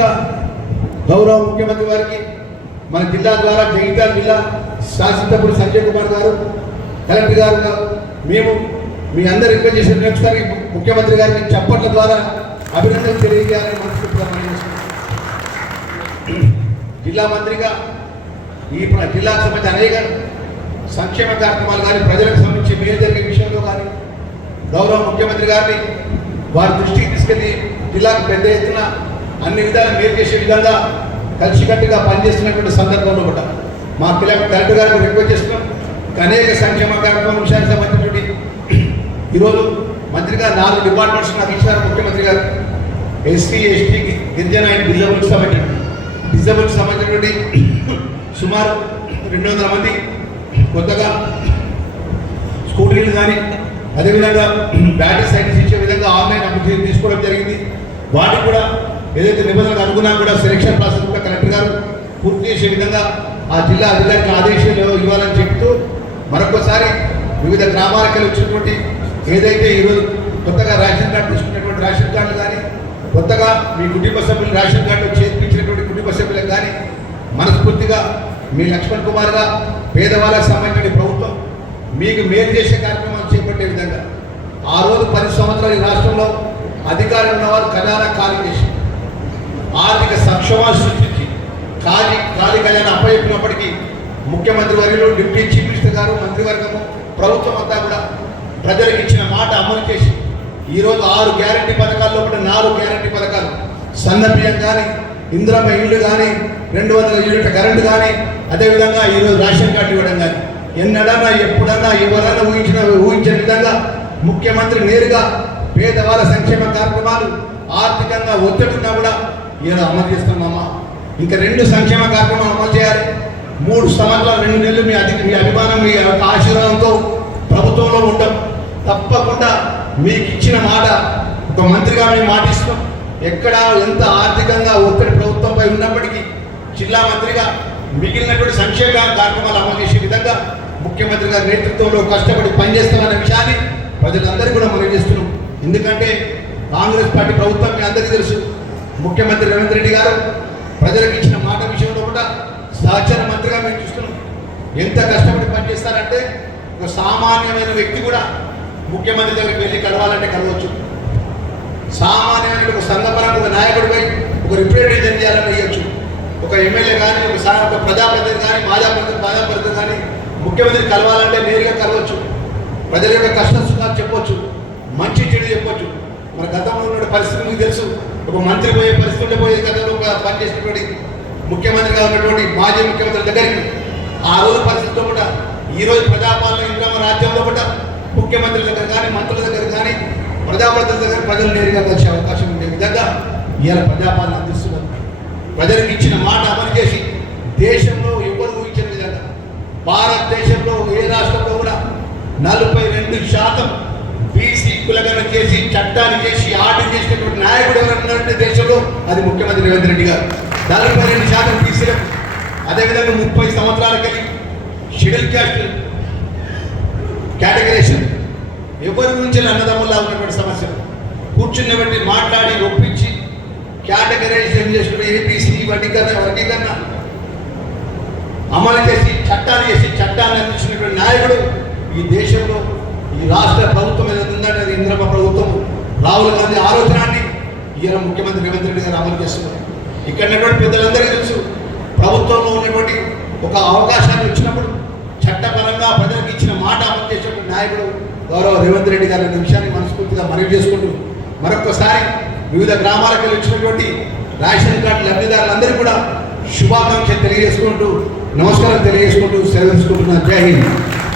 ముఖ్యంగా గౌరవ ముఖ్యమంత్రి వారికి మన జిల్లా ద్వారా జగిత్యాల జిల్లా శాసనసభ్యుడు సంజయ్ కుమార్ గారు, కలెక్టర్ గారు, మేము మీ అందరు రిక్వెస్ట్ చేసిన ఒకసారి ముఖ్యమంత్రి గారికి చప్పట్ల ద్వారా అభినందనలు తెలియజేయాలని మనస్ఫూర్తిగా పనిచేస్తున్నాం. జిల్లా మంత్రిగా ఈ జిల్లాకు సంబంధించి అనేక సంక్షేమ కార్యక్రమాలు కానీ ప్రజలకు సంబంధించి మేలు జరిగే విషయంలో కానీ గౌరవ ముఖ్యమంత్రి గారిని వారి దృష్టికి తీసుకెళ్లి జిల్లాకు పెద్ద ఎత్తున అన్ని విధాలు మేలు చేసే విధంగా కలిసికట్టుగా పనిచేస్తున్నటువంటి సందర్భంలో కూడా మా కలెక్టర్ గారికి రిక్వెస్ట్ చేస్తున్నాం. అనేక సంక్షేమ కార్యక్రమాల విషయానికి సంబంధించినటువంటి ఈరోజు మంత్రిగా 4 డిపార్ట్మెంట్స్ నాకు ఇచ్చారు ముఖ్యమంత్రి గారు. ఎస్సీ, ఎస్టీ, గిరిజన అండ్ డిజబుల్కి సంబంధించినటువంటి సుమారు 200 మంది కొత్తగా స్కూటీలు కానీ అదేవిధంగా బ్యాటరీ సైకిల్స్ ఇచ్చే విధంగా ఆన్లైన్ అప్లికేషన్ తీసుకోవడం జరిగింది. వాటికి కూడా ఏదైతే నిబంధనలకు అనుగుణంగా కూడా సెలక్షన్ ప్రాసెస్ కూడా కలెక్టర్ గారు పూర్తి చేసే విధంగా ఆ జిల్లా అధికారికి ఆదేశాలు ఇవ్వాలని చెప్తూ మరొకసారి వివిధ గ్రామాలకు వచ్చినటువంటి ఏదైతే ఈరోజు కొత్తగా రేషన్ కార్డు తీసుకున్నటువంటి రేషన్ కార్డులు కానీ కొత్తగా మీ కుటుంబ సభ్యులు రేషన్ కార్డు చేర్పించినటువంటి కుటుంబ సభ్యులకు కానీ మనస్ఫూర్తిగా మీ లక్ష్మణ్ కుమార్గా పేదవాళ్ళకు సంబంధించిన ప్రభుత్వం మీకు మేలు చేసే కార్యక్రమాలు చేపట్టే విధంగా ఆ రోజు 10 సంవత్సరాలు ఈ రాష్ట్రంలో అధికారం ఉన్నవారు కళ్యాణ కార్యం చేసి ఆర్థిక సంక్షోభాలు సృష్టించి ఖాళీ కళ్యాణ అప్పచెప్పినప్పటికీ ముఖ్యమంత్రి వర్యులు, డిప్యూటీ చీఫ్ మినిస్టర్ గారు, మంత్రివర్గము, ప్రభుత్వం అంతా కూడా ప్రజలకు ఇచ్చిన మాట అమలు చేసి ఈరోజు 6 గ్యారంటీ పథకాల్లో కూడా 4 గ్యారంటీ పథకాలు సన్నబియ్యం కానీ, ఇందిరమ్మ ఇళ్ళు కానీ, 200 యూనిట్ల కరెంటు కానీ, అదేవిధంగా ఈరోజు రేషన్ కార్డు ఇవ్వడం కానీ ఎన్నడన్నా ఎప్పుడన్నా ఎవరన్నా ఊహించిన విధంగా ముఖ్యమంత్రి నేరుగా పేదవాళ్ళ సంక్షేమ కార్యక్రమాలు ఆర్థికంగా ఒత్తిడిన్నా కూడా ఇలా అమలు చేస్తున్నామా. ఇంకా 2 సంక్షేమ కార్యక్రమాలు అమలు చేయాలి. 3 సంవత్సరాలు 2 నెలలు మీ అభిమానం, మీ ఆశీర్వాదంతో ప్రభుత్వంలో ఉంటాం. తప్పకుండా మీకు ఇచ్చిన మాట ఒక మంత్రిగా మేము మాటిస్తున్నాం. ఎక్కడ ఎంత ఆర్థికంగా ఒత్తిడి ప్రభుత్వంపై ఉన్నప్పటికీ జిల్లా మంత్రిగా మిగిలినటువంటి సంక్షేమ కార్యక్రమాలు అమలు చేసే విధంగా ముఖ్యమంత్రి గారి నేతృత్వంలో కష్టపడి పనిచేస్తామన్న విషయాన్ని ప్రజలందరికీ కూడా మనం చేస్తున్నాం. ఎందుకంటే కాంగ్రెస్ పార్టీ ప్రభుత్వం మీ అందరికీ తెలుసు. ముఖ్యమంత్రి రేవంత్ రెడ్డి గారు ప్రజలకు ఇచ్చిన మాట విషయంలో కూడా సహచర మంత్రిగా మేము చూస్తున్నాం. ఎంత కష్టపడి పనిచేస్తారంటే ఒక సామాన్యమైన వ్యక్తి కూడా ముఖ్యమంత్రి దగ్గరికి వెళ్ళి కలవాలంటే కలవచ్చు. సామాన్యమైన ఒక సంఘపరంగా ఒక నాయకుడిపై ఒక రిప్రజెంటేషన్ చేయాలని ఇవ్వచ్చు. ఒక ఎమ్మెల్యే కానీ ఒక ప్రజాప్రతినిధి కానీ ప్రజాప్రతినిధి కానీ ముఖ్యమంత్రి కలవాలంటే నేరుగా కలవచ్చు. ప్రజల యొక్క కష్ట సుఖాలు చెప్పవచ్చు, మంచి చెడు చెప్పవచ్చు. మన గతంలో ఉన్న పరిస్థితి మీకు తెలుసు. ఒక మంత్రి పోయే పరిస్థితుల్లో పోయే గతంలో పనిచేసినటువంటి ముఖ్యమంత్రిగా ఉన్నటువంటి మాజీ ముఖ్యమంత్రి దగ్గరికి ఆ రోజు పరిస్థితుల్లో కూడా ఈరోజు ప్రజాపాలన ఇంద్రమ రాజ్యంలో కూడా ముఖ్యమంత్రి దగ్గర కానీ మంత్రుల దగ్గర కానీ ప్రజాప్రతినిధుల దగ్గర ప్రజలు నేరుగా కలిసే అవకాశం ఉండే విధంగా ఇవాళ ప్రజాపాలన అందిస్తున్నారు. ప్రజలకు ఇచ్చిన మాట అమలు చేసి దేశంలో ఎవరు ఊహించిన విధంగా భారతదేశంలో ఏ రాష్ట్రంలో కూడా 42% బీసీ కులగణన చేసి చట్టాన్ని చేసి ఆర్డర్ చేసినటువంటి నాయకుడు ఎవరన్నారంటే దేశంలో అది ముఖ్యమంత్రి రేవంత్ రెడ్డి గారు. 42% బీసీలకు, అదేవిధంగా 30 సంవత్సరాలకి షెడ్యూల్ క్యాస్ట్ కేటగరైజేషన్ ఎవరి నుంచి అన్నదమ్ముల్లా ఉన్నటువంటి సమస్యలు కూర్చున్నబట్టి మాట్లాడి ఒప్పించి కేటగరైజేషన్ చేసిన ఏబీసీ వర్గీకరణ అమలు చేసి చట్టాన్ని అందించినటువంటి నాయకుడు ఈ దేశంలో ఈ రాష్ట్ర ప్రభుత్వం ఏదైతే ఉందంటే అది ఇంద్రమ్మ ప్రభుత్వం. రాహుల్ గాంధీ ఆలోచనాన్ని ఈయన ముఖ్యమంత్రి రేవంత్ రెడ్డి గారు అమలు చేస్తున్నారు. ఇక్కడ ఉన్నటువంటి పెద్దలందరికీ తెలుసు. ప్రభుత్వంలో ఉన్నటువంటి ఒక అవకాశాన్ని వచ్చినప్పుడు చట్టపరంగా ప్రజలకు ఇచ్చిన మాట అమలు చేసేటువంటి నాయకుడు గౌరవ రేవంత్ రెడ్డి గారి విషయాన్ని మనస్ఫూర్తిగా మనవి చేసుకుంటూ మరొకసారి వివిధ గ్రామాలకు వచ్చినటువంటి రేషన్ కార్డు లబ్ధిదారులందరూ కూడా శుభాకాంక్షలు తెలియజేసుకుంటూ నమస్కారం తెలియజేసుకుంటూ సెలవు తీసుకుంటున్నాను. జై హింద్.